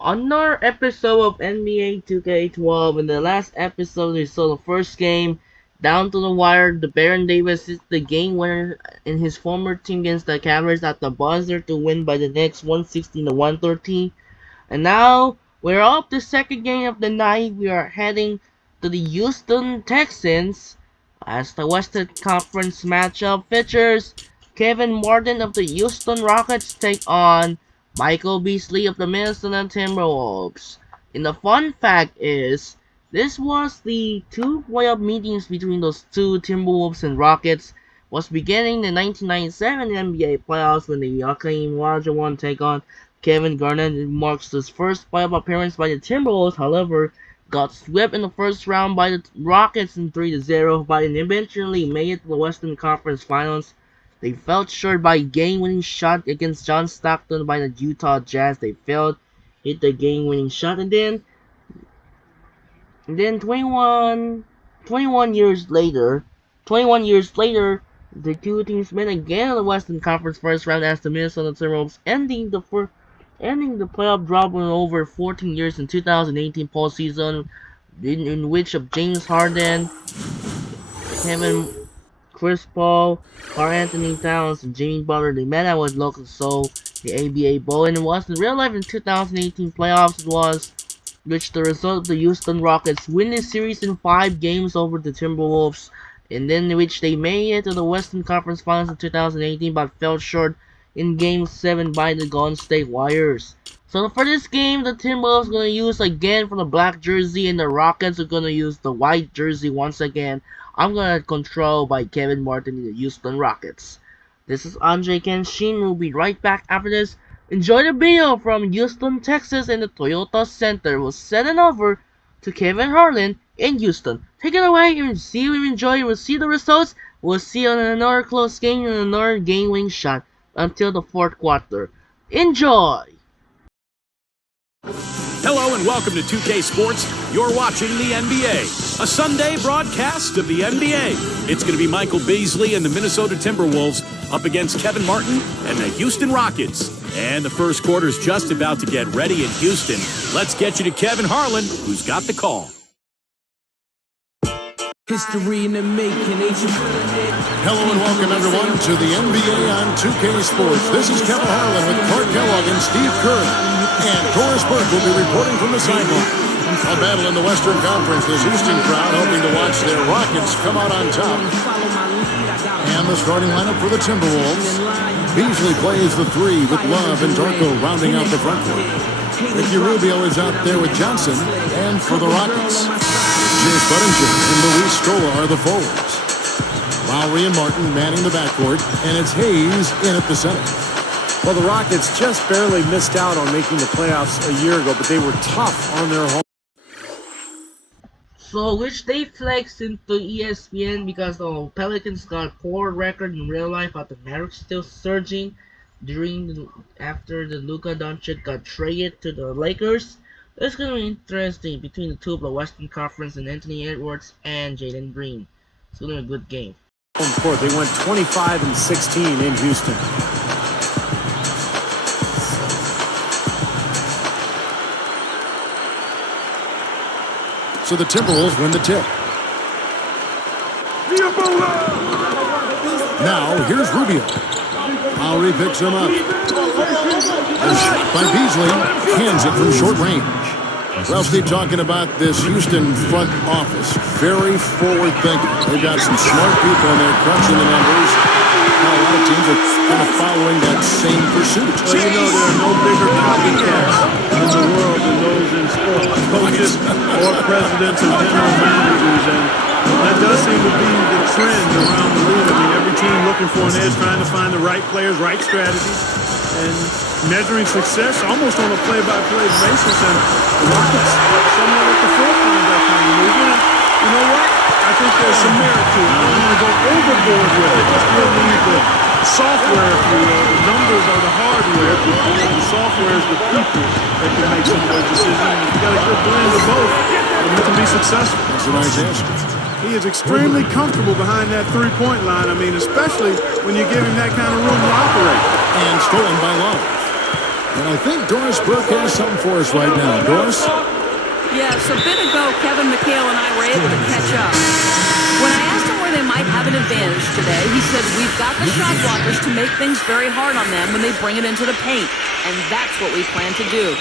Another episode of NBA 2K12. In the last episode, we saw the first game down to the wire. The Baron Davis is the game winner in his former team against the Cavaliers at the buzzer to win by the Knicks 116 to 113. And now we're up the second game of the night. We are heading to the Houston Texans as the Western Conference matchup features Kevin Martin of the Houston Rockets take on Michael Beasley of the Minnesota Timberwolves. And the fun fact is, this was the two playoff meetings between those two Timberwolves and Rockets was beginning the 1997 NBA playoffs when the Hakeem Olajuwon take on Kevin Garnett. It marks his first playoff appearance by the Timberwolves, however, got swept in the first round by the Rockets in 3-0, but eventually made it to the Western Conference Finals. They fell short by a game-winning shot against John Stockton by the Utah Jazz. They failed, hit the game-winning shot, and then 21 years later, the two teams met again in the Western Conference first round as the Minnesota Timberwolves ending the playoff drought in over 14 years in 2018 postseason, in which of James Harden, Kevin, Chris Paul, Karl Anthony Towns, and Jimmy Butler. They met at was local so the ABA Bowl, and it was in real life in 2018 playoffs was which the result of the Houston Rockets win the series in 5 games over the Timberwolves, and then which they made it to the Western Conference Finals in 2018 but fell short in Game 7 by the Golden State Warriors. So for this game, the Timberwolves are going to use again for the black jersey, and the Rockets are going to use the white jersey once again. I'm going to control by Kevin Martin in the Houston Rockets. This is Andre Kenshin. We'll be right back after this. Enjoy the video from Houston, Texas, and the Toyota Center. We'll send it over to Kevin Harlan in Houston. Take it away and see if you enjoy. We'll see the results. We'll see on another close game and another game-winning shot until the fourth quarter. Enjoy! Hello and welcome to 2K Sports. You're watching the NBA, a Sunday broadcast of the NBA. It's going to be Michael Beasley and the Minnesota Timberwolves up against Kevin Martin and the Houston Rockets. And the first quarter's just about to get ready in Houston. Let's get you to Kevin Harlan, who's got the call. History in the making, ain't you feeling it? Hello and welcome everyone to the NBA on 2K Sports. This is Kevin Harlan with Clark Kellogg and Steve Kerr. And Doris Burke will be reporting from the sideline. A battle in the Western Conference. This Houston crowd hoping to watch their Rockets come out on top. And the starting lineup for the Timberwolves. Beasley plays the 3 with Love and Darko rounding out the front court. Ricky Rubio is out there with Johnson. And for the Rockets, James Budinger and Luis Scola are the forwards. Lowry and Martin manning the backcourt, and it's Hayes in at the center. Well, the Rockets just barely missed out on making the playoffs a year ago, but they were tough on their home. So, which they flexed into ESPN because the Pelicans got poor record in real life, but the Mavericks still surging after the Luka Doncic got traded to the Lakers. It's going to be interesting between the two of the Western Conference and Anthony Edwards and Jalen Green. It's going to be a good game. Court. They went 25-16 in Houston. So the Timberwolves win the tip. Now here's Rubio. Lowry picks him up. A shot by Beasley. Hands it from short range. Well, Steve, talking about this Houston front office, very forward thinking. They've got some smart people in there crunching the numbers. Now, a lot of teams are kind of following that same pursuit. Well, you know, there are no bigger copycats in the world than those in sports, coaches or presidents and general managers. And that does seem to be the trend around the league. I mean, every team looking for an edge, trying to find the right players, right strategies, and measuring success almost on a play-by-play basis. And the Rockets somewhat at the forefront of that kind of movement. And you know what? I think there's some merit to it. I don't want to go overboard with it. Just really need the software, if you will. The numbers are the hardware. The software is the people that can make some of those decisions. And if you got a good blend of both, then you can be successful. That's a nice answer. He is extremely comfortable behind that three-point line. I mean, especially when you give him that kind of room to operate. And stolen by Love. And I think Doris Burke has something for us right now. Doris? Yes, a bit ago, Kevin McHale and I were able to catch up. When I asked him where they might have an advantage today, he said, we've got the shot blockers to make things very hard on them when they bring it into the paint. And that's what we plan to do.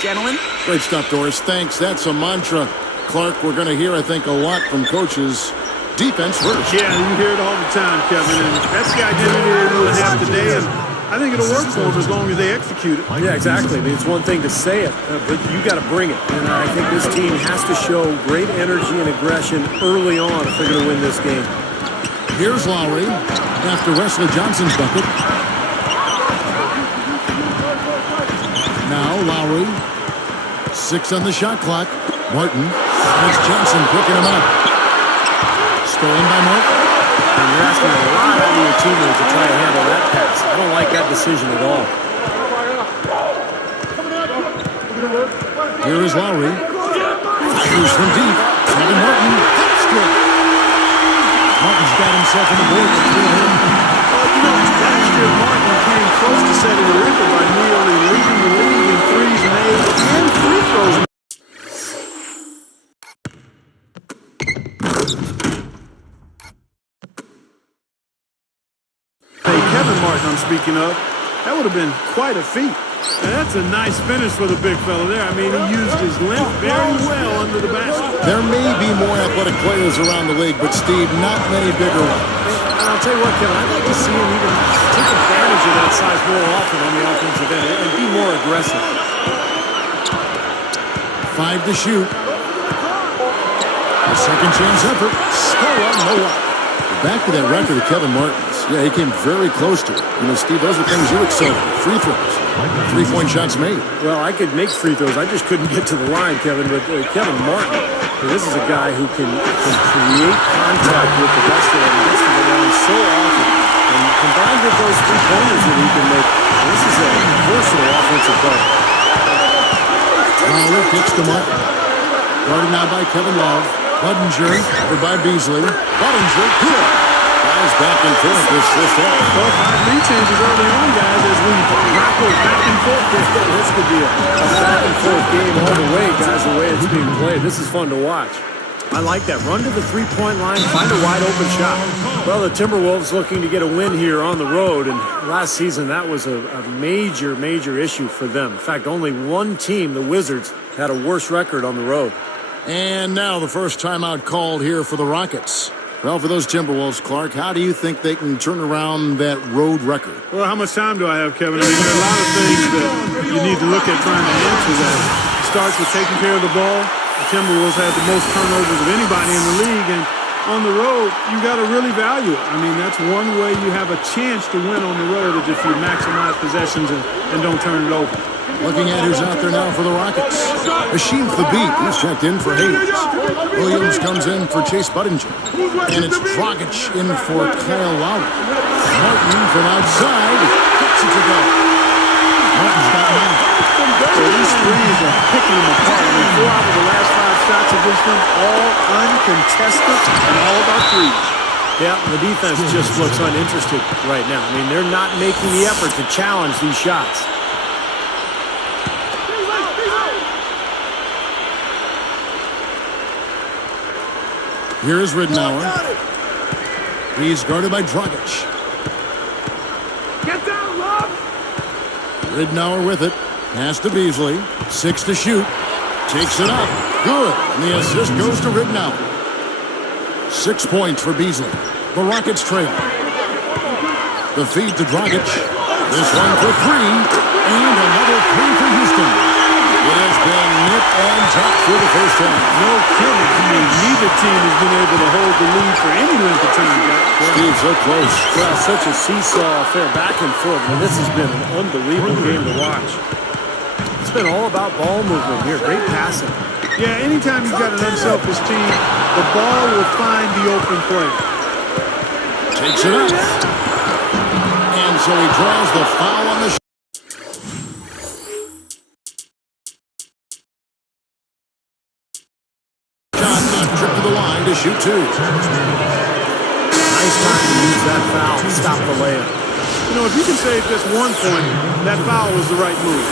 Gentlemen? Great stuff, Doris. Thanks. That's a mantra. Clark, we're going to hear, I think, a lot from coaches. Defense first. Yeah, you hear it all the time, Kevin. And that's the identity they're going to have today. And I think it'll work for them as long as they execute it. Yeah, exactly. I mean, it's one thing to say it, but you got to bring it. And I think this team has to show great energy and aggression early on if they're going to win this game. Here's Lowry after Wesley Johnson's bucket. Now Lowry. 6 on the shot clock. Martin. There's Johnson picking him up. Stolen by Martin. And you're asking a lot out of your teammates to try to handle that pass. I don't like that decision at all. Here is Lowry. Fires from deep. Kevin Martin. That's good. Martin's got himself on the board with 3 of them. Last year, Martin came close to setting a record by nearly leading the league in threes made and free throws. Hey, Kevin Martin, I'm speaking of. That would have been quite a feat. And that's a nice finish for the big fella there. I mean, he used his length very well under the basket. There may be more athletic players around the league, but Steve, not many bigger ones. And I'll tell you what, Kevin, I'd like to see him even take advantage of that size more often on the offensive end and be more aggressive. 5 to shoot. A second chance effort. Score, no one. Back to that record of Kevin Martin's. Yeah, he came very close to it. You know, Steve, those are things you excel at. Free throws. 3-point shots made. Well, I could make free throws. I just couldn't get to the line, Kevin. But Kevin Martin, this is a guy who can create contact with the best of them. He gets to the line so often. And combined with those 3-pointers that he can make, this is a versatile offensive player. Lowry kicks to Martin. Guarded now by Kevin Love. Budinger, covered by Beasley. Budinger, good. Guys back and forth this first half. Well, 5 lead changes early on, guys, as we grapple back and forth. This could be a back and forth game all the way, guys, the way it's being played. This is fun to watch. I like that. Run to the 3-point line, find a wide open shot. Well, the Timberwolves looking to get a win here on the road, and last season that was a major, major issue for them. In fact, only one team, the Wizards, had a worse record on the road. And now the first timeout called here for the Rockets. Well, for those Timberwolves, Clark, how do you think they can turn around that road record? Well, how much time do I have, Kevin? I mean, there are a lot of things that you need to look at trying to answer that. It starts with taking care of the ball. The Timberwolves had the most turnovers of anybody in the league, and on the road, you got to really value it. I mean, that's one way you have a chance to win on the road is if you maximize possessions and don't turn it over. Looking at who's out there now for the Rockets. Ashim Thabit, he's checked in for Hayes. Williams comes in for Chase Budinger. And it's Dragic in for Kyle Lowry. Martin from outside gets it to go. Martin's got 9. So these threes are picking them apart. I mean, 4 out of the last 5 shots against them, all uncontested and all about threes. Yeah, the defense just looks uninterested right now. I mean, they're not making the effort to challenge these shots. Here's Ridnour. He's guarded by Dragic. Get down, Love! Ridnour with it. Pass to Beasley. 6 to shoot. Takes it up. Good. And the assist goes to Ridnour. 6 points for Beasley. The Rockets trail. The feed to Dragic. This one for 3. And another 3 for Houston. It has been nip and tuck through the first half. No kidding. I mean, neither team has been able to hold the lead for any length of time, guys. Steve, so close. Well, such a seesaw affair, back and forth. And this has been an unbelievable game to watch. It's been all about ball movement here. Great passing. Yeah, anytime you've got an unselfish team, the ball will find the open player. Takes it up. And so he draws the foul on the shot. Trip to the line to shoot 2. Nice time to use that foul to stop the layup. You know, if you can save just 1 point, that foul was the right move.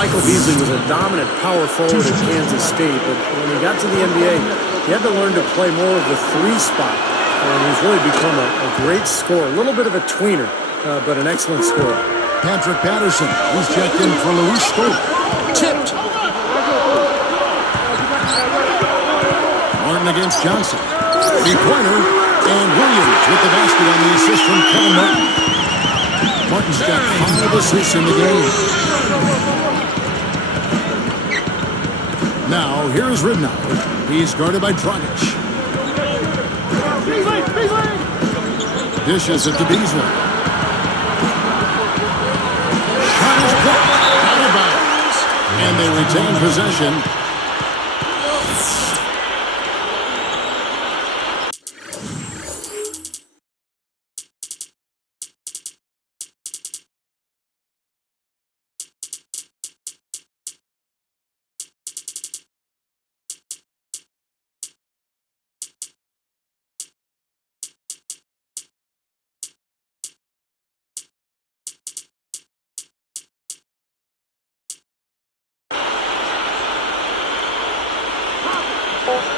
Michael Beasley was a dominant power forward at Kansas State, but when he got to the NBA, he had to learn to play more of the 3 spot, and he's really become a great scorer. A little bit of a tweener, but an excellent scorer. Patrick Patterson, he's checked in for Luis Scola. Tipped. Martin against Johnson. 3-pointer, and Williams with the basket on the assist from Kevin Martin. Martin's got 5 assists in the game. Now, here is Ridnour. He's guarded by Dragic. Dishes it to Beasley. Shot is blocked. Out of bounds. And they retain possession.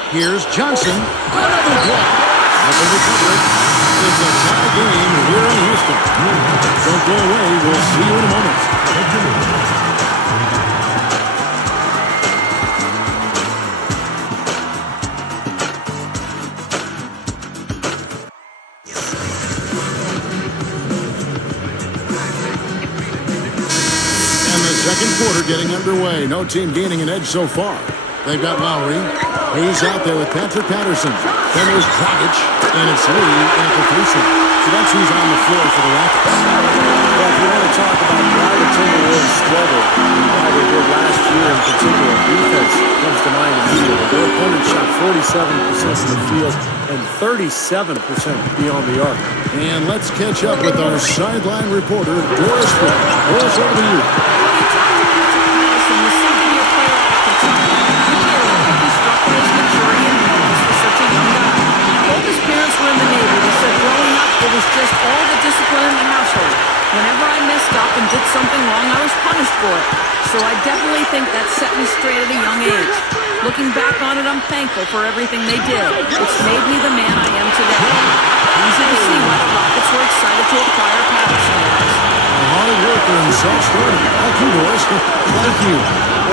Here's Johnson. Another block. Nothing to cover it. It's a tie game here in Houston. Don't go away. We'll see you in a moment. And the second quarter getting underway. No team gaining an edge so far. They've got Lowry. He's out there with Patrick Patterson. Then there's Dragic, and it's Lee after Gleason. So that's who's on the floor for the Rockets. Well, if you want to talk about why the Timberwolves struggled, and why they did last year in particular, defense comes to mind immediately. Their opponent shot 47% from the field and 37% beyond the arc. And let's catch up with our sideline reporter, Doris Burke. Doris, over to you. It was just all the discipline in the household. Whenever I messed up and did something wrong, I was punished for it. So I definitely think that set me straight at a young age. Looking back on it, I'm thankful for everything they did. It's made me the man I am today. Easy to see why the Rockets were excited to acquire Patterson. A hard worker and self-starter. Thank you, Doris. Thank you.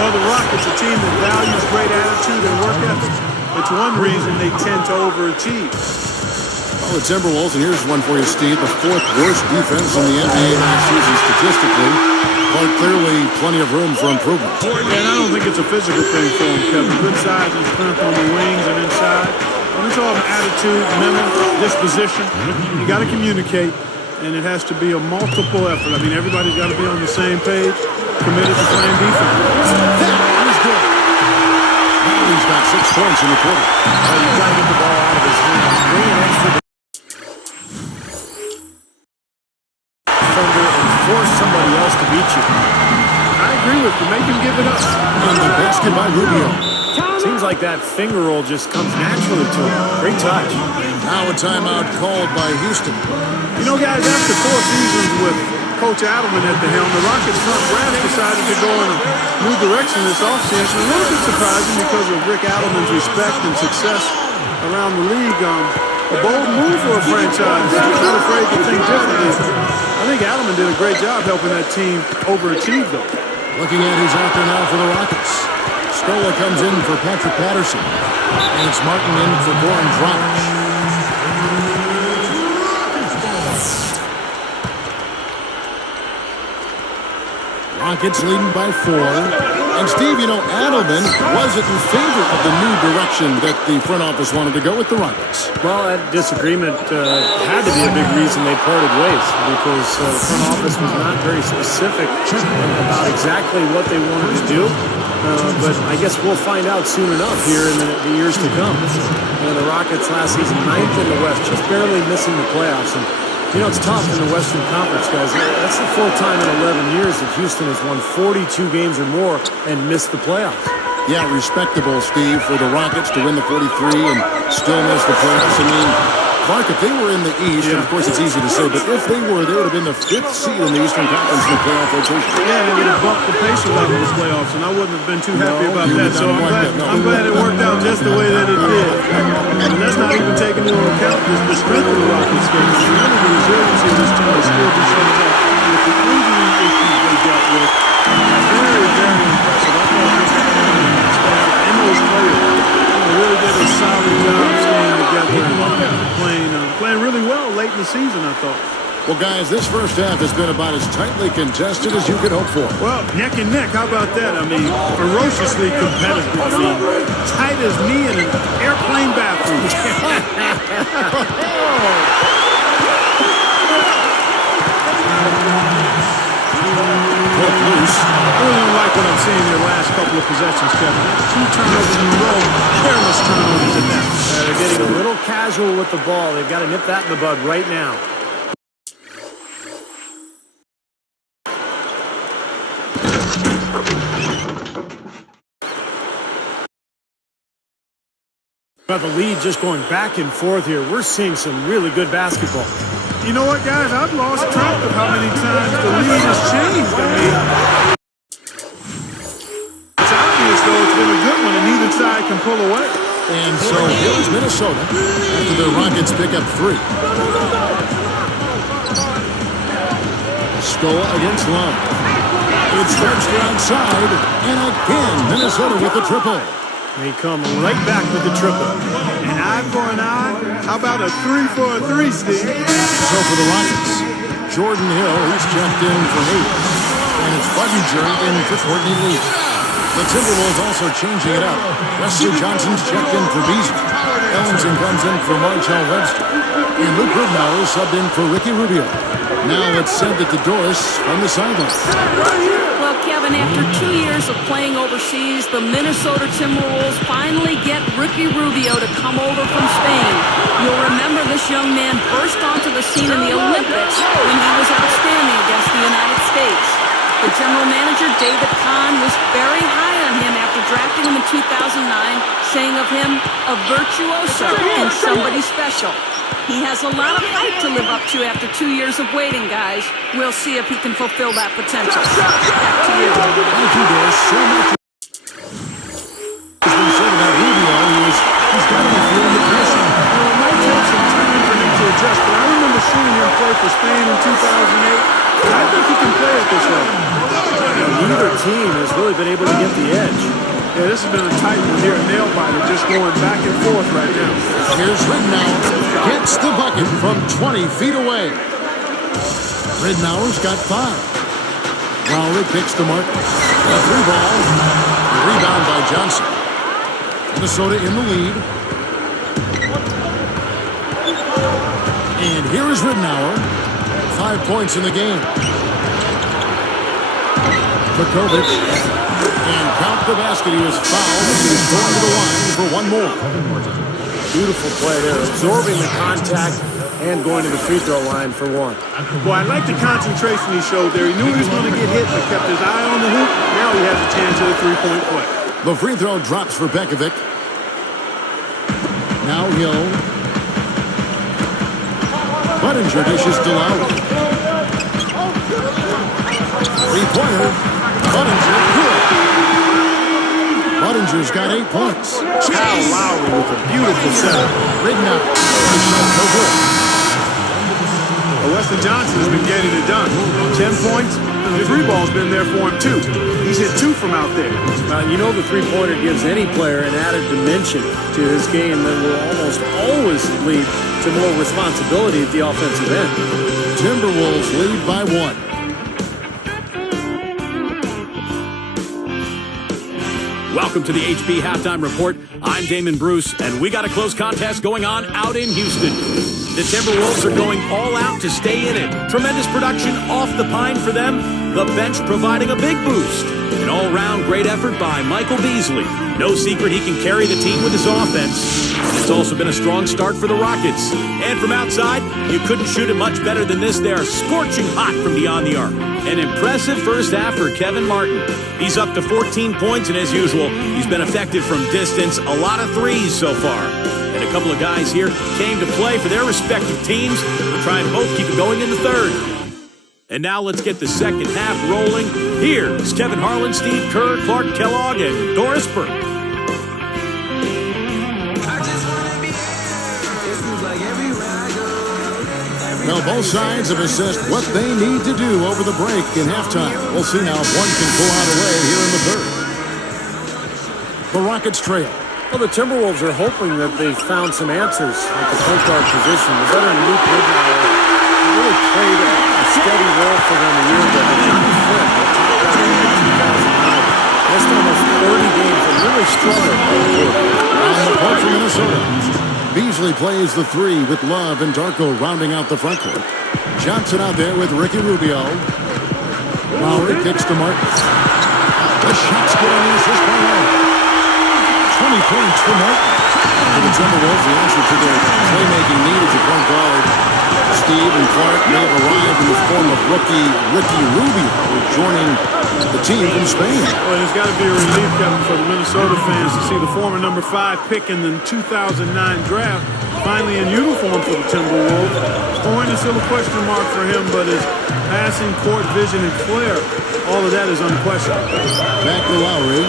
Well, the Rockets, a team that values great attitude and work ethic. It's one reason they tend to overachieve. Well, the Timberwolves, and here's one for you, Steve, the 4th worst defense in the NBA last season statistically, but clearly plenty of room for improvement. And I don't think it's a physical thing for him, Kevin. Good size and strength on the wings and inside. And it's all attitude, mental, disposition. You got to communicate, and it has to be a multiple effort. I mean, everybody's got to be on the same page, committed to playing defense. He's good. Now he's got 6 points in the quarter. You've got to get the ball out of his hands. Bring an extra force somebody else to beat you. I agree with you. Make him give it up. And the basket by Rubio. Seems like that finger roll just comes naturally to him. Great touch. Now a timeout called by Houston. You know, guys, after 4 seasons with Coach Adelman at the helm, the Rockets front brass decided to go in a new direction this offseason. A little bit surprising because of Rick Adelman's respect and success around the league. A bold move for a franchise. Not afraid to think differently. I think Adelman did a great job helping that team overachieve, though. Looking at who's out there now for the Rockets. Scola comes in for Patrick Patterson. And it's Martin in for Goran Dragic. Rockets leading by 4. And Steve, you know, Adelman wasn't in favor of the new direction that the front office wanted to go with the Rockets. Well, that disagreement had to be a big reason they parted ways, because the front office was not very specific about exactly what they wanted to do. But I guess we'll find out soon enough here in the years to come. The Rockets last season, 9th in the West, just barely missing the playoffs. And you know, it's tough in the Western Conference, guys. That's the 4th time in 11 years that Houston has won 42 games or more and missed the playoffs. Yeah, respectable, Steve, for the Rockets to win the 43 and still miss the playoffs. I mean, Mark, if they were in the East, and of course it's easy to say, but if they would have been the 5th seed in the Eastern Conference in the playoff rotation. Yeah, they would have bumped the Pacers out of the playoffs, and I wouldn't have been too happy about you that. would So not I'm like glad, that, no. I'm glad it worked out just the way that it did. And that's not even taking into account the strength of the Rockets' game. I mean, really, the resiliency of this team is still be so tough. With the injury issues they dealt with, very, very impressive. I thought this staff and those players really did a solid job staying together and playing really well late in the season, I thought. Well, guys, this first half has been about as tightly contested as you could hope for. Well, neck and neck, how about that? I mean, ferociously competitive. I mean, tight as me in an airplane bathroom. Hook loose. I really don't like what I'm seeing their last couple of possessions, Kevin. 2 turnovers in a row, careless turnovers at that. They're getting a little casual with the ball. They've got to nip that in the bud right now. But the lead just going back and forth here. We're seeing some really good basketball. You know what, guys? I've lost track of how many times the lead has changed. I mean, it's obvious, though, it's been a good one, and neither side can pull away. And so here's Minnesota after the Rockets pick up 3. Stoa against Love. It's Webster outside, and again Minnesota with the triple. They come right back with the triple. An eye for an eye? How about a 3 for a 3, Steve? So for the Rockets, Jordan Hill, he's checked in for 8. And it's Budinger in for Courtney Lee. The Timberwolves also changing it up. Wesley Johnson's checked in for Beasley. Ellington comes in for Marshall Webster. And Luke Ridnour subbed in for Ricky Rubio. Now it's sent it to Doris from the sideline. Well, Kevin, after 2 years of playing overseas, the Minnesota Timberwolves finally get Ricky Rubio to come over from Spain. You'll remember this young man burst onto the scene in the Olympics when he was outstanding against the United States. The general manager, David Kahn, was very high on him after drafting him in 2009, saying of him, a virtuoso and somebody special. He has a lot of hype to live up to after 2 years of waiting, guys. We'll see if he can fulfill that potential. Back to you. Thank you, Doris. So much has been said about Rubio. He's got to be feeling the pressure. Well, it might take some time for him to adjust, but I remember seeing him play for Spain in 2008, and I think he can play at this level. Neither team has really been able to get the edge. Yeah, this has been a tight one here, a nail biter, just going back and forth right now. Here's Ridnour. Gets the bucket from 20 feet away. Ridnour's got 5. Lowry picks to Martin. A 3-ball. Rebound by Johnson. Minnesota in the lead. And here is Ridnour. 5 points in the game. Vukovic. And count the basket. He was fouled. He's going to the line for 1 more. Beautiful play there, absorbing the contact and going to the free throw line for 1. Well, I like the concentration he showed there. He knew he was going to get hit, but kept his eye on the hoop. Now he has a chance at a 3-point play. The free throw drops for Bekovic. Now Hill. Budinger dishes to Lowry. 3-pointer. Budinger, good. Budinger's got 8 points. Kyle Lowry with a beautiful setup. Ridnour. No good. Well, Wesley Johnson has been getting it done. 10 points. His rebound's been there for him, too. He's hit 2 from out there. You know the three-pointer gives any player an added dimension to his game that will almost always lead to more responsibility at the offensive end. Timberwolves lead by 1. Welcome to the HB Halftime Report. I'm Damon Bruce, and we got a close contest going on out in Houston. The Timberwolves are going all out to stay in it. Tremendous production off the pine for them. The bench providing a big boost. An all-round great effort by Michael Beasley. No secret he can carry the team with his offense. And it's also been a strong start for the Rockets. And from outside, you couldn't shoot it much better than this. They are scorching hot from beyond the arc. An impressive first half for Kevin Martin. He's up to 14 points, and as usual, he's been effective from distance. A lot of threes so far. And And a couple of guys here came to play for their respective teams. We'll try and both keep it going in the third. And now let's get the second half rolling. Here's Kevin Harlan, Steve Kerr, Clark Kellogg, and Doris Burke. Well, both sides have assessed what they need to do over the break in halftime. We'll see now if one can pull out a way here in the third. The Rockets trail. Well, the Timberwolves are hoping that they've found some answers at the point guard position. The veteran Luke Ridnour really played a steady role for them a year ago. But Johnny Flynn, the top guy in 2009, missed almost 30 games and really struggled. On the point for Minnesota. Beasley plays the three with Love and Darko rounding out the front court. Johnson out there with Ricky Rubio. Lowry kicks to Martin. The shots get on the assist by Lowry. 20 points for Martin. For the Timberwolves, the answer to their playmaking need is a point guard. Steve and Clark may have arrived in the form of rookie Ricky Rubio, joining the team from Spain. Well, it's got to be a relief, Kevin, for the Minnesota fans to see the former number 5 pick in the 2009 draft finally in uniform for the Timberwolves. Scoring is still a question mark for him, but his passing, court vision, and flair, all of that is unquestioned. Back to Lowry.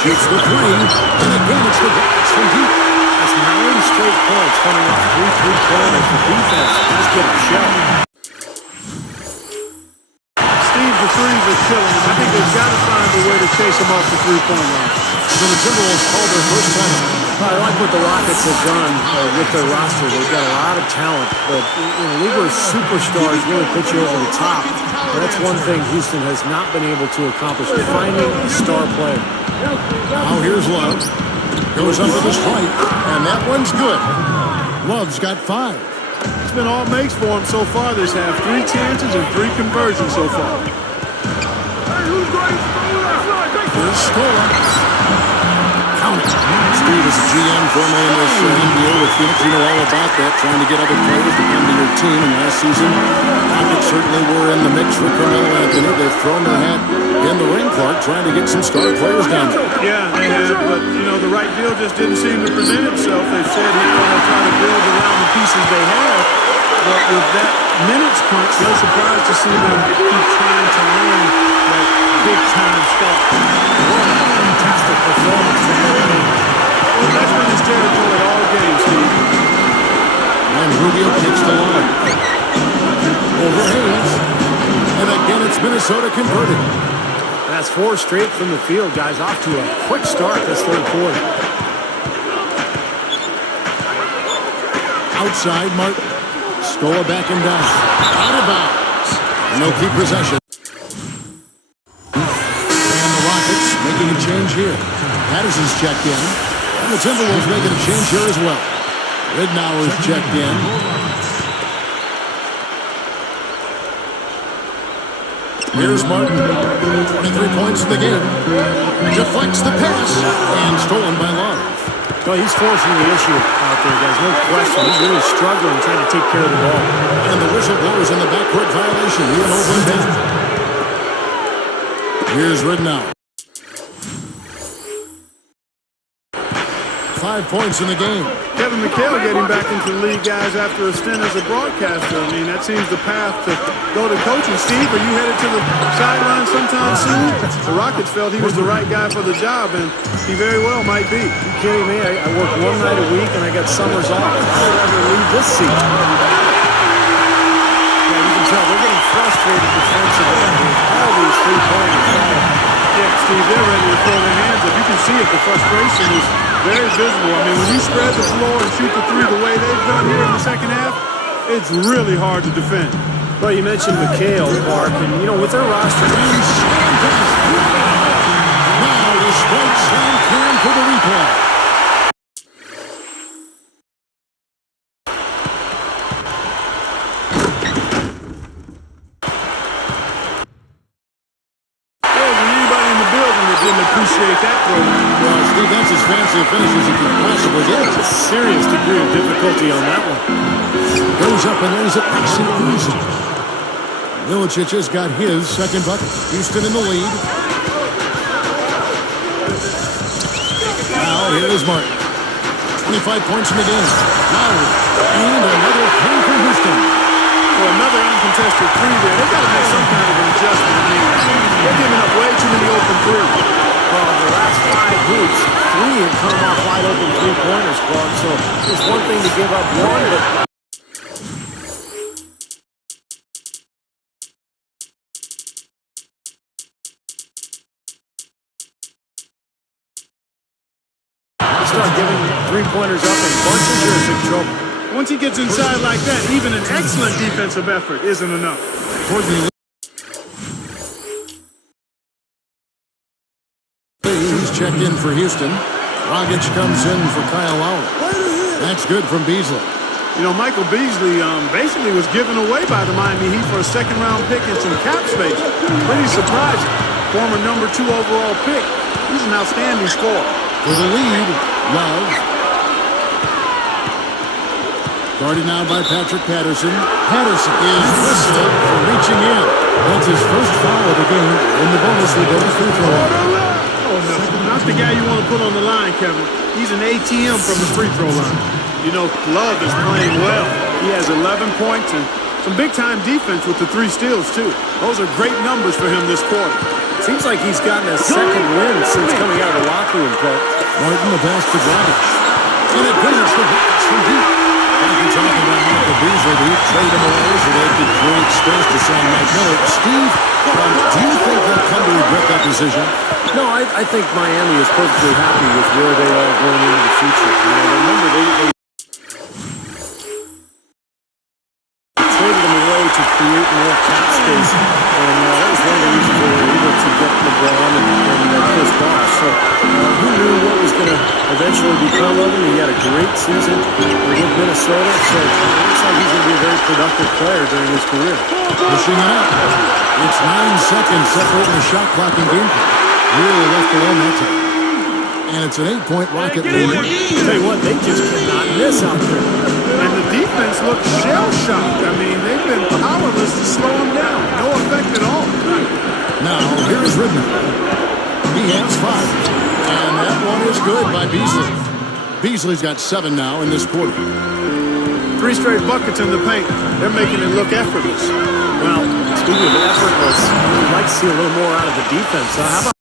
Shoots the three, and again it's the Rockets from deep. That's 9 straight points coming off 3 3-pointers. The defense just getting shelled. Steve, the threes are killing him. I think they've got to find a way to chase him off the three-point line. So the Timberwolves call their first time. I like what the Rockets have done with their roster. They've got a lot of talent, but league where superstars really put you over the top. And that's one thing Houston has not been able to accomplish, finding a star player. Now here's Love. Goes up with a strike, and that one's good. Love's got 5. It's been all makes for him so far this half. 3 chances and 3 conversions so far. Here's Scola. Count it. Steve is a GM formerly in this NBA with Phoenix. You know all about that, trying to get other players to come to your team. And last season, Rockets certainly were in the mix for Carmelo Anthony. They've thrown their hat in the ring, Clark, trying to get some star players down there. Yeah, they have, but, the right deal just didn't seem to present itself. They said now they'll try to build around the pieces they have, but with that minutes crunch, no surprise to see them keep trying to earn that big-time start. What a fantastic performance from that team. Well, that's been his territory all game, Steve. And Rubio kicks the line. Over Hayes. And again, it's Minnesota converting. That's 4 straight from the field, guys. Off to a quick start this third quarter. Outside, Martin. Scola backing down. Out of bounds. And they'll keep possession. And the Rockets making a change here. Patterson's checked in. And the Timberwolves making a change here as well. Ridnour's checked in. Here's Martin. 23 points in the game. Deflects the pass. And stolen by Love. Well, he's forcing the issue out there, guys. No question. He's really struggling trying to take care of the ball. And the whistle blows in the backcourt violation. Even over Ben. Here's Ridnour. 5 points in the game. Kevin McHale getting back into the league, guys, after a stint as a broadcaster. I mean, that seems the path to go to coaching. Steve, are you headed to the sideline sometime soon? The Rockets felt he was the right guy for the job, and he very well might be. You kidding me? I work 1 night a week, and I got summers off. How would I ever leave this season? Yeah, you can tell they're getting frustrated defensively. All these three-pointers. Yeah, Steve, they're ready to throw their hands up. You can see it. The frustration is very visible. I mean, when you spread the floor and shoot the three the way they've done here in the second half, it's really hard to defend. Well, you mentioned McHale, Mark, and, with their roster, Now the straight slam cam for the replay. Appreciate that throw. Well, Steve, that's as fancy a finish as you can possibly get. a serious degree of difficulty on that one. Goes up and lays it nice and easy. Milicic has got his second bucket. Houston in the lead. Now here's Martin. 25 points in the game. Lowry. And another three for Houston. For another uncontested three there, they've got to make some kind of an adjustment. I mean, they're giving up way too many open threes. Well, the last 5 hoops, 3 have come off wide open three-pointers, Clark. So it's one thing to give up one, but start giving three-pointers up in bunches, you're in big trouble. Once he gets inside like that, even an excellent defensive effort isn't enough. He's checked in for Houston. Dragic comes in for Kyle Lowry. That's good from Beasley. You know, Michael Beasley basically was given away by the Miami Heat for a second-round pick and some cap space. Pretty surprising. Former number 2 overall pick. He's an outstanding scorer. For the lead, Love. Guarded now by Patrick Patterson. Patterson is whistled for reaching in. That's his first foul of the game. In the bonus, we go to free throw line. Not the guy you want to put on the line, Kevin. He's an ATM from the free throw line. You know, Love is playing well. He has 11 points and some big-time defense with the 3 steals, too. Those are great numbers for him this quarter. Seems like he's gotten a second win since coming out of the locker room, Clark. Martin, the pass to Dragic. And it finishes for Hawks from deep. Like you're talking about Michael Beasley, the Heat trade him away so they could create space to sign Mike Miller. Steve, do you think they'll come to regret that decision? No, I think Miami is perfectly happy with where they are going into the future. You know, remember, they traded them away to create more cap space, and that was one of the reasons they were able to get LeBron and Chris Bosh. So who knew what was going to eventually become of him? He had a great season with Minnesota, so it looks like he's going to be a very productive player during his career. Pushing it up. It's 9 seconds separating the shot clock and game clock. Really left alone that time. And it's an 8-point Rocket lead. Tell you what, they just cannot miss out there. And the defense looks shell-shocked. I mean, they've been powerless to slow him down. No effect at all. Now, here's Ridman. He has 5. And that one is good by Beasley. Beasley's got 7 now in this quarter. 3 straight buckets in the paint. They're making it look effortless. Well, speaking of effortless, I'd like to see a little more out of the defense. How about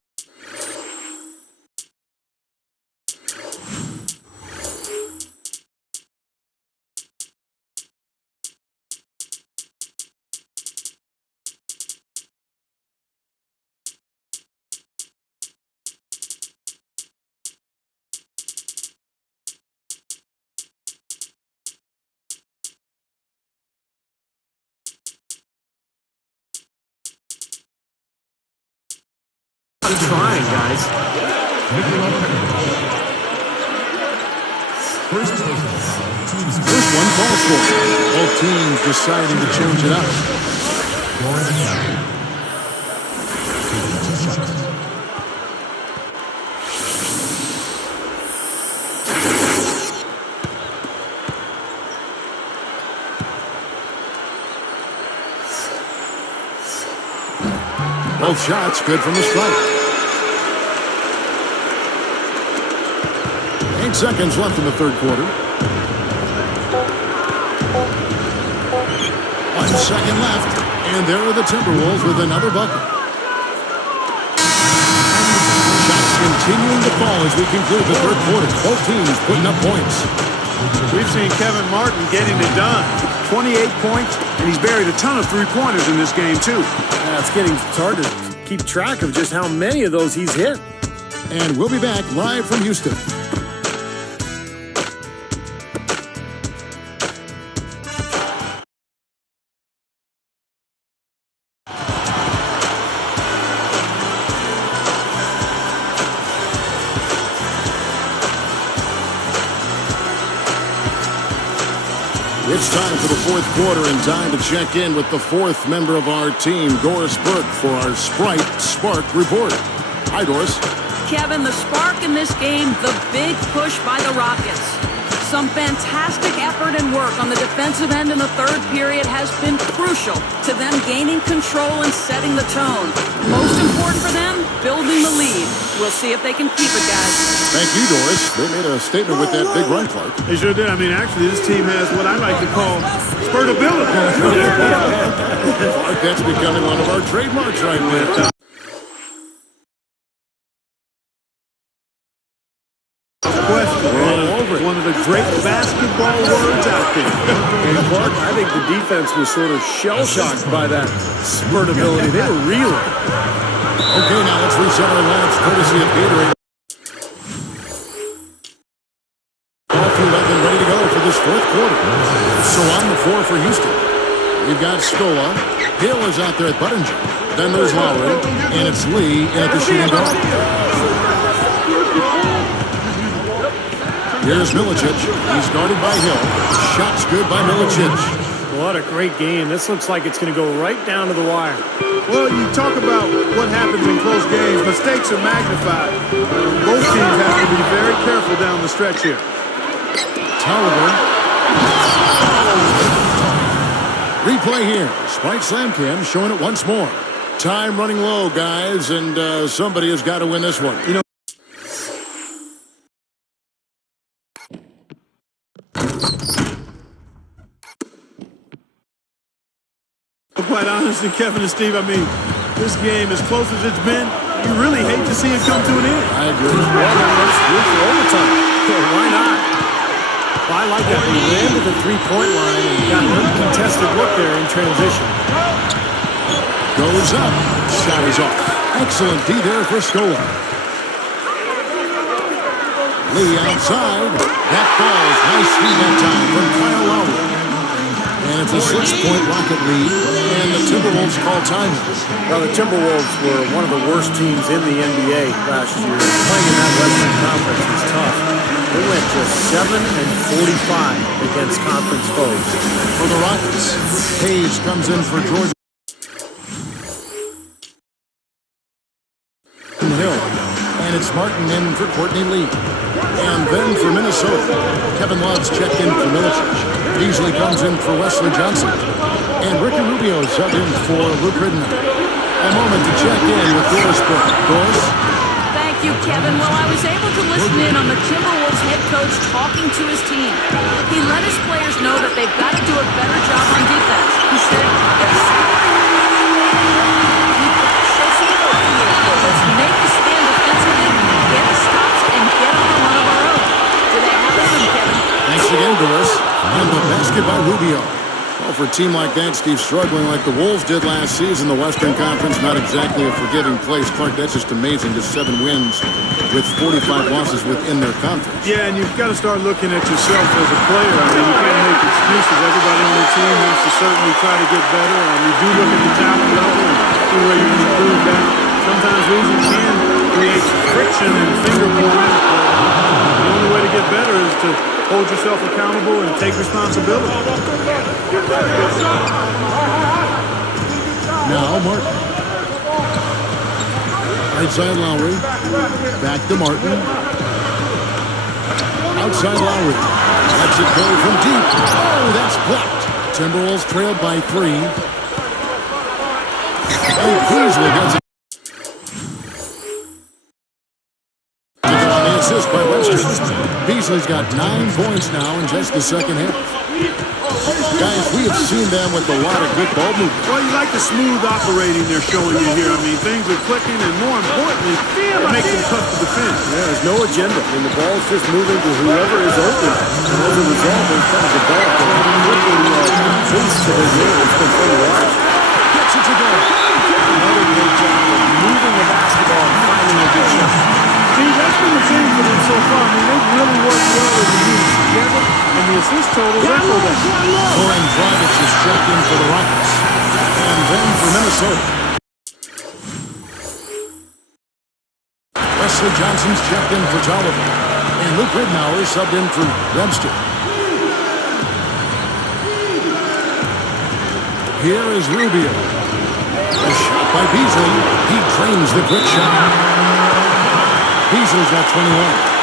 trying, guys? First one falls for. Both teams deciding to change it up. Both shots good from the stripe. 8 seconds left in the third quarter. 1 second left. And there are the Timberwolves with another bucket. Shots continuing to fall as we conclude the third quarter. Both teams putting up points. We've seen Kevin Martin getting it done. 28 points, and he's buried a ton of three-pointers in this game, too. It's hard to keep track of just how many of those he's hit. And we'll be back live from Houston. It's time for the fourth quarter and time to check in with the fourth member of our team, Doris Burke, for our Sprite Spark Report. Hi, Doris. Kevin, the spark in this game, the big push by the Rockets. Some fantastic effort and work on the defensive end in the third period has been crucial to them gaining control and setting the tone. Most important for them, building the lead. We'll see if they can keep it, guys. Thank you, Doris. They made a statement with that big run, Clark. They sure did. I mean, actually, this team has what I like to call spurtability. Clark, that's becoming one of our trademarks right now. One of the great basketball words out there. And Clark, I think the defense was sort of shell-shocked by that spurtability. They were reeling. Okay, now let's reset our lamps courtesy of Gatorade. All fueled up and ready to go for this fourth quarter. So on the floor for Houston, we've got Scola. Hill is out there at Buttinger. Then there's Lowry, and it's Lee in at the shooting guard. Here's Milicic. He's guarded by Hill. Shot's good by Milicic. What a great game. This looks like it's going to go right down to the wire. Well, you talk about what happens in close games. Mistakes are magnified. Both teams have to be very careful down the stretch here. Tolliver. Replay here. Sprite Slam Cam showing it once more. Time running low, guys, and somebody has got to win this one. You know, quite honestly, Kevin and Steve, I mean, this game, as close as it's been, you really hate to see it come to an end. I agree. Well, let's root for overtime. Why not? Well, I like that. We ran to the three-point line and got an uncontested look there in transition. Goes up. Shot is off. Excellent D there for Scola. Lee outside. That falls. Nice feed that time from Kyle Lowry. And it's a 6-point Rocket lead, and the Timberwolves call time. Well, the Timberwolves were one of the worst teams in the NBA last year. Playing in that Western Conference was tough. They went just 7-45 against conference foes. For the Rockets, Hayes comes in for Jordan Hill, and it's Martin in for Courtney Lee. And then for Minnesota, Kevin Love's checked in for Milicic. Beasley comes in for Wesley Johnson. And Ricky Rubio subbed in for Luke Ridnour. A moment to check in with Doris Burke. Doris? Thank you, Kevin. Well, I was able to listen in on the Timberwolves head coach talking to his team. He let his players know that they've got to do a better job on defense. He said, "There's we've got to show some fight here. Let's make the stand defensively, get the stops, and get on a run of our own." Do they have it in, Kevin? Thanks again, Doris. And the basket by Rubio. Well, for a team like that, Steve, struggling like the Wolves did last season, the Western Conference, not exactly a forgiving place. Clark, that's just amazing. Just 7 wins with 45 losses within their conference. Yeah, and you've got to start looking at yourself as a player. I mean, you can't make excuses. Everybody on the team has to certainly try to get better. You do look at the talent level and see where you can improve that. Sometimes losing can create friction and finger pointing. The only way to get better is to hold yourself accountable and take responsibility. Now Martin. Right side Lowry. Back to Martin. Outside Lowry. Lets it go from deep. Oh, that's blocked. Timberwolves trailed by 3. And Beasley gets it. On the assist by Webster. Beasley's got 9 points now in just the second half. Guys, we have seen them with a lot of good ball movement. Well, you like the smooth operating they're showing you here. I mean, things are clicking, and more importantly, it makes them tough to defend. Yeah, there's no agenda. I mean, the ball's just moving to whoever is open. And as a result, they've kind of developed a quickly boost to their game. It's been fun to watch. Gets it to go. Another great job of moving the basketball and finding a good shot. See, that's been the thing for them so far. I mean, they've really worked well as a unit together, and the assist totals echo that. Goran Dragic is checked in for the Rockets. And then for Minnesota. Wesley Johnson's checked in for Tolliver. And Luke Ridnour subbed in for Webster. Here is Rubio. A shot by Beasley. He drains the quick shot. Beasley's got 21.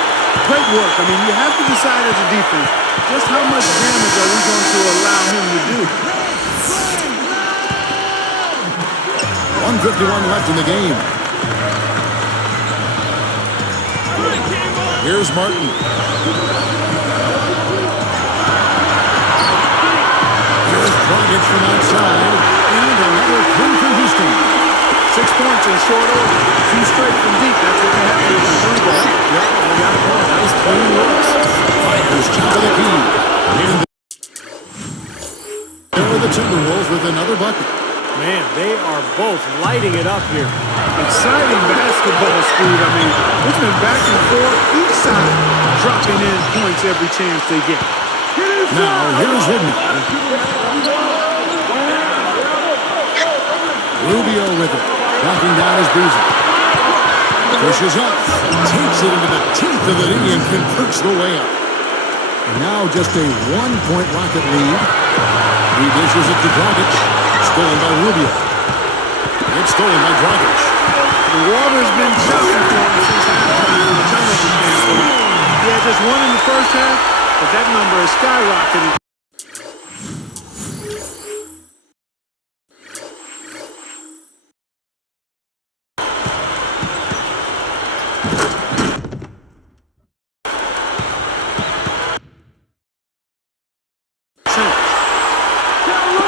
Great work. I mean, you have to decide as a defense just how much damage are we going to allow him to do. 1:51 left in the game. Here's Martin. Here's Dragic from outside. And another three for Houston. 6 points in short order. 2 straight from deep. That's what they have to do with the three ball. Yep, they got it going. Nice clean looks. Here's top of the key. And there are the Timberwolves with another bucket. Man, they are both lighting it up here. Exciting basketball, Steve. I mean, it's been back and forth, each side dropping in points every chance they get. Now, here's Whitney. Rubio with it. Knocking down his Beasley. Pushes up. Takes it into the teeth of the knee and converts the layup. And now just a 1-point Rocket lead. He dishes it to Dragic. Stolen by Rubio. It's stolen by Dragic. The water's been choppy for him since halftime from a turnover standpoint. He had just 1 in the first half, but that number is skyrocketing.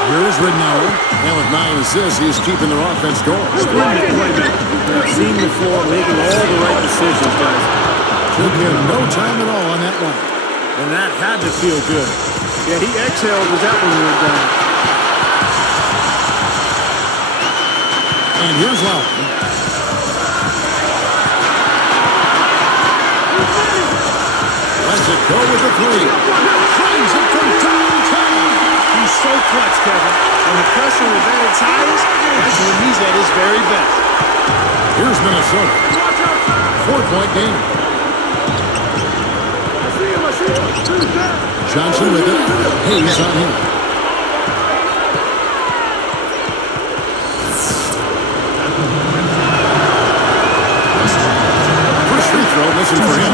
Here's Ridnour. And with 9 assists, he's keeping their offense going. Splendid playmaker. Seeing the floor, making all the right decisions, guys. Took him no time at all on that one. And that had to feel good. Yeah, he exhaled with that one went down. And here's Lowry. Lets it go with the three. Finds it from downtown. He's so clutch, Kevin. When the pressure is at its highest, that's when he's at his very best. Here's Minnesota. 4-point game. Johnson with it. Hayes on him. First free throw, missing for him.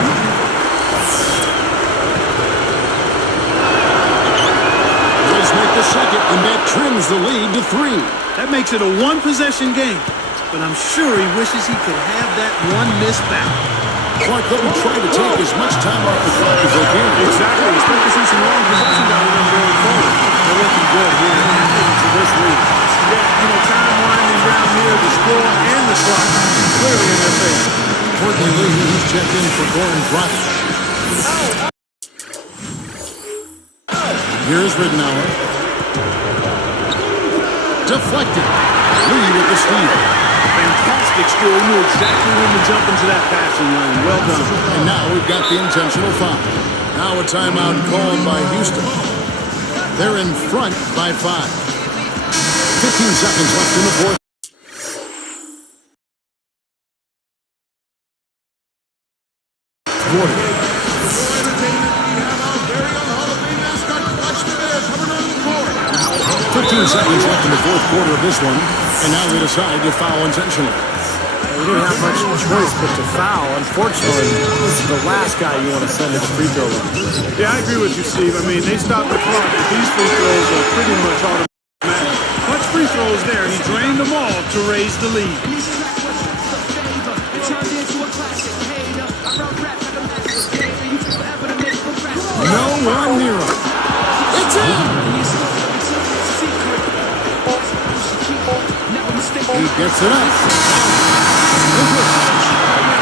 Let's make the second, and that trims the lead to 3. That makes it a one-possession game, but I'm sure he wishes he could have that one miss back. Clark, let them try to take as much time off the clock as they can. Exactly. Expect to see some long possessions out of them going forward. They're looking good here into this league. Yeah, time winding down here, the score and the clock clearly in their favor. Courtney Lee, who's checked in for Goran Dragic. Here's Ridnour. Deflected. Lee with the steal. Fantastic steal. He knew exactly when to jump into that passing lane. Well done. And now we've got the intentional foul. Now a timeout called by Houston. They're in front by 5. 15 seconds left in the fourth. Quarter. 15 seconds left in the fourth quarter of this one, and now they decide to foul intentionally. We didn't have much choice but to foul. Unfortunately, this is the last guy you want to send to the free throw line. Yeah, I agree with you, Steve. I mean, they stopped the clock, but these free throws are pretty much automatic. Clutch free throws there. He drained them all to raise the lead. No one near him. It's in! He gets it up.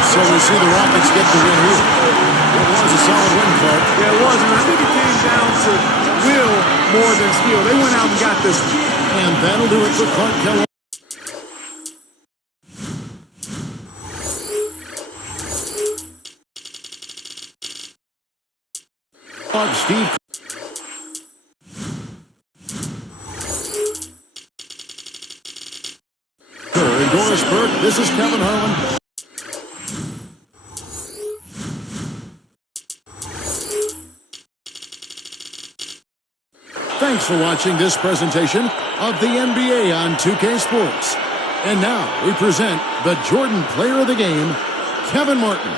So we see the Rockets get the win here. It was a solid win, Clark. Yeah, it was, and I think it came down to will more than skill. They went out and got this one. And that'll do it for Clark Kellogg. Steve. In Dorisburg, this is Kevin Harlan. Thanks for watching this presentation of the NBA on 2K Sports. And now we present the Jordan Player of the Game, Kevin Martin.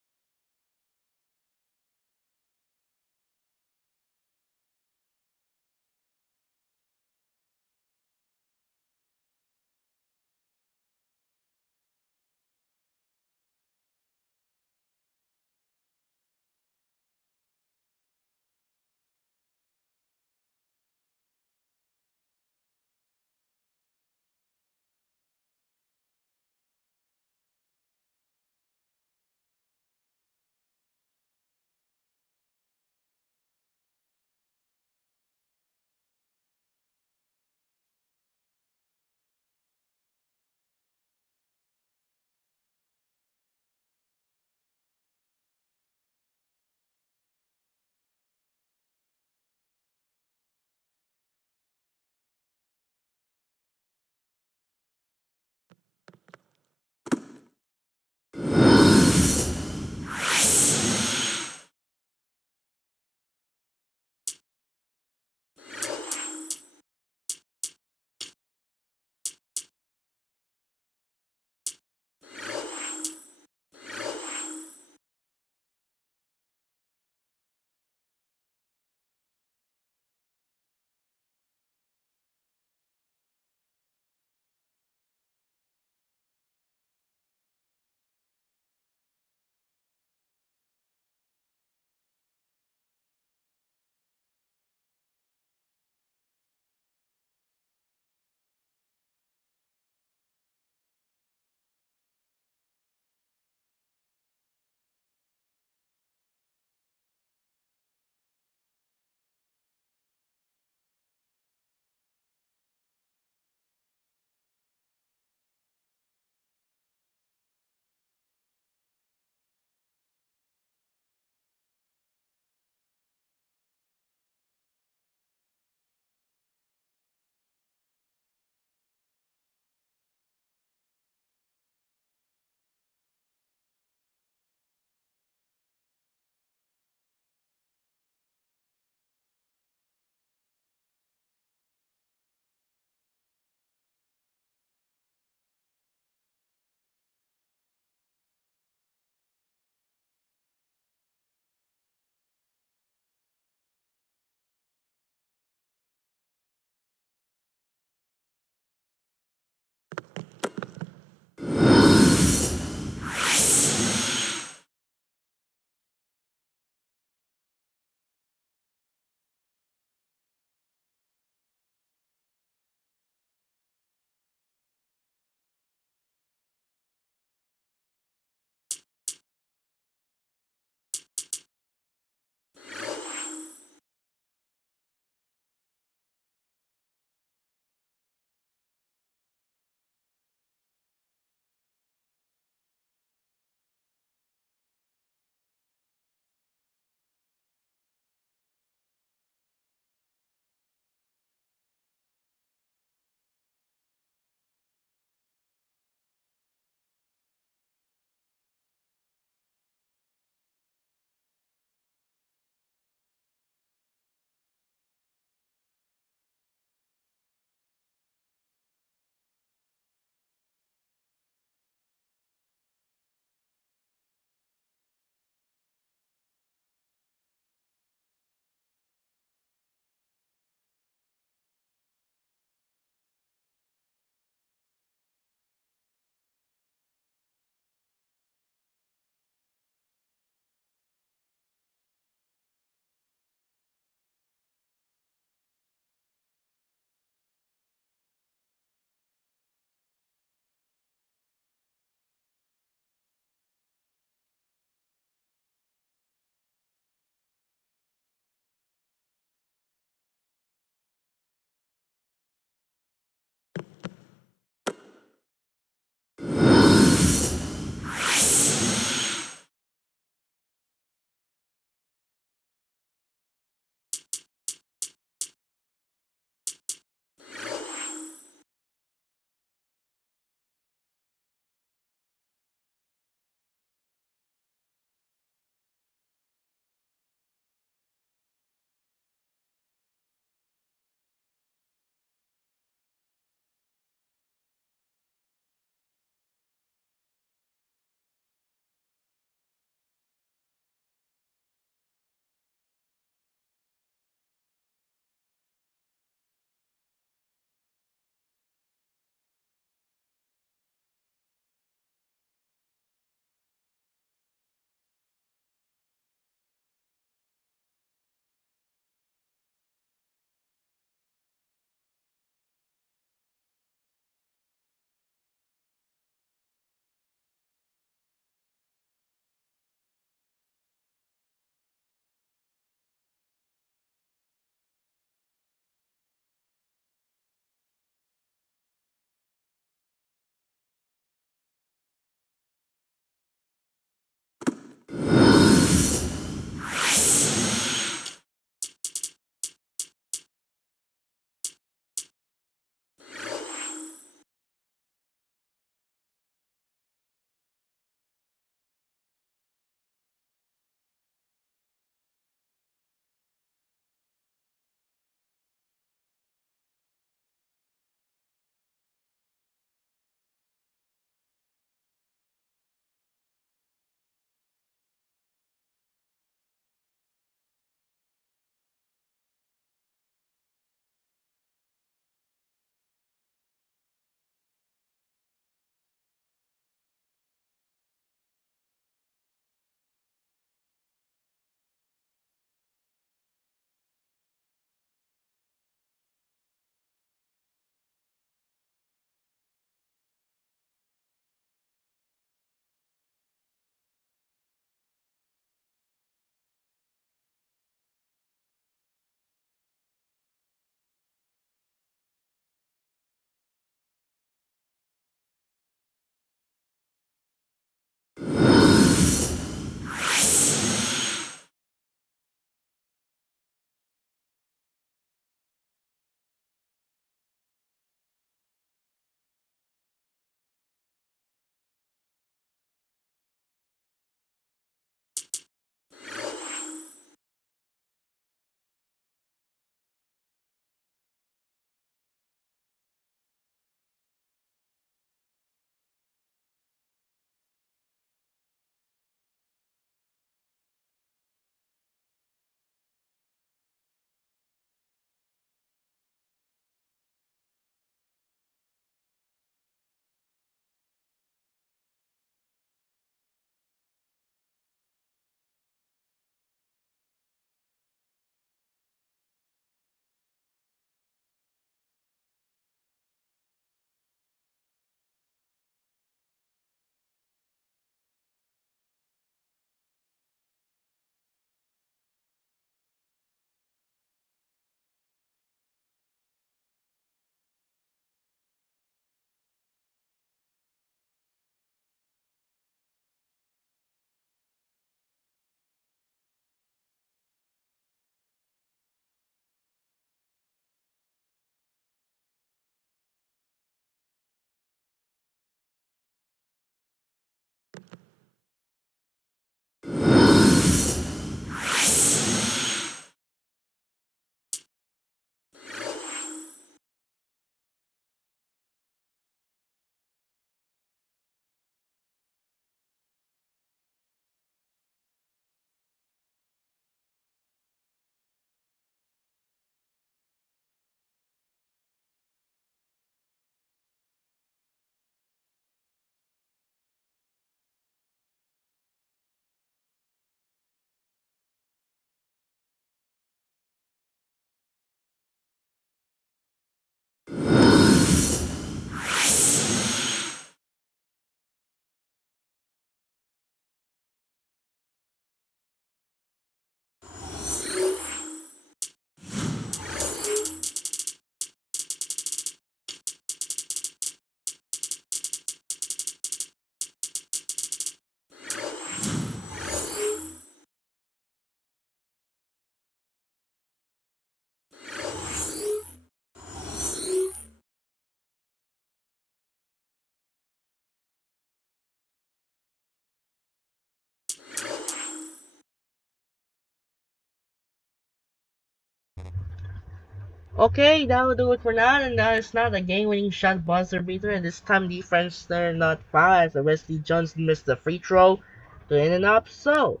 Okay, that will do it for now, and now it's not a game-winning shot buzzer beater, and this time defense there not foul as Wesley Johnson missed the free throw to end it up. So,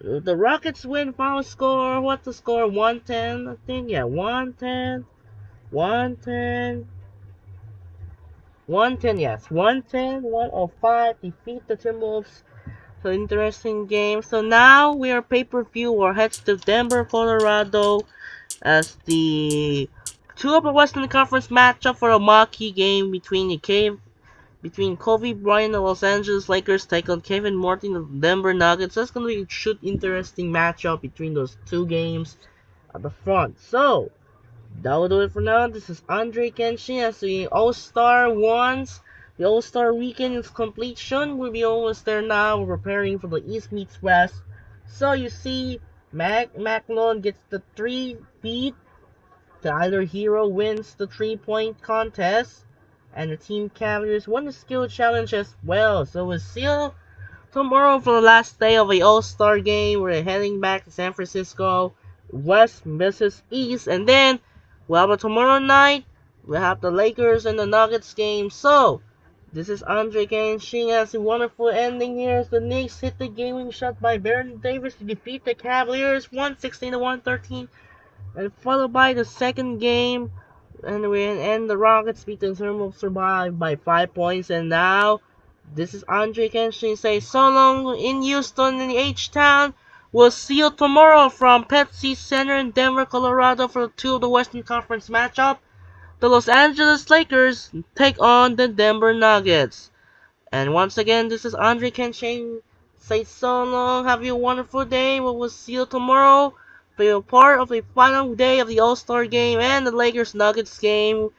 the Rockets win final score, what's the score, 110, I think, yeah, 110, 110, 110, yes, 110, 105, defeat the Timberwolves. So interesting game. So now we are pay-per-view or heads to Denver, Colorado as the two upper Western Conference matchup for a marquee game between Kobe Bryant and the Los Angeles Lakers take on Kevin Martin of the Denver Nuggets. That's gonna be a shoot interesting matchup between those two games at the front. So that will do it for now. This is Andre Kenshin as the All-Star ones. The All-Star weekend is completion. We'll be almost there now. We're preparing for the East meets West. So you see, Macklon gets the 3 beat. Tyler Hero wins the 3-point contest. And the Team Cavaliers won the skill challenge as well. So we'll see you tomorrow for the last day of the All-Star game. We're heading back to San Francisco. West versus East. And then we'll have tomorrow night. We'll have the Lakers and the Nuggets game. So this is Andre Kenshin has a wonderful ending here as the Knicks hit the game-winning shot by Baron Davis to defeat the Cavaliers 116 to 113. And followed by the second game, and the Rockets beat the Timberwolves survive by 5 points. And now, this is Andre Kenshin say so long in Houston in H-Town. We'll see you tomorrow from Pepsi Center in Denver, Colorado for two of the Western Conference matchup. The Los Angeles Lakers take on the Denver Nuggets. And once again, this is Andre Kenshin. Say so long. Have a wonderful day. We will see you tomorrow for your part of the final day of the All-Star game and the Lakers Nuggets game.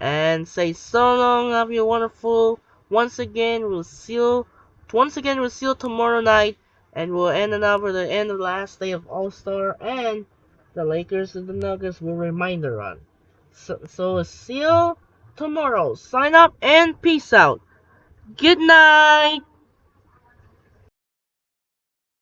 And say so long. Have a wonderful. Once again, we'll see you tomorrow night. And we'll end it up with the end of the last day of All-Star. And the Lakers and the Nuggets will reminder run. So see you tomorrow. Sign up and peace out. Good night.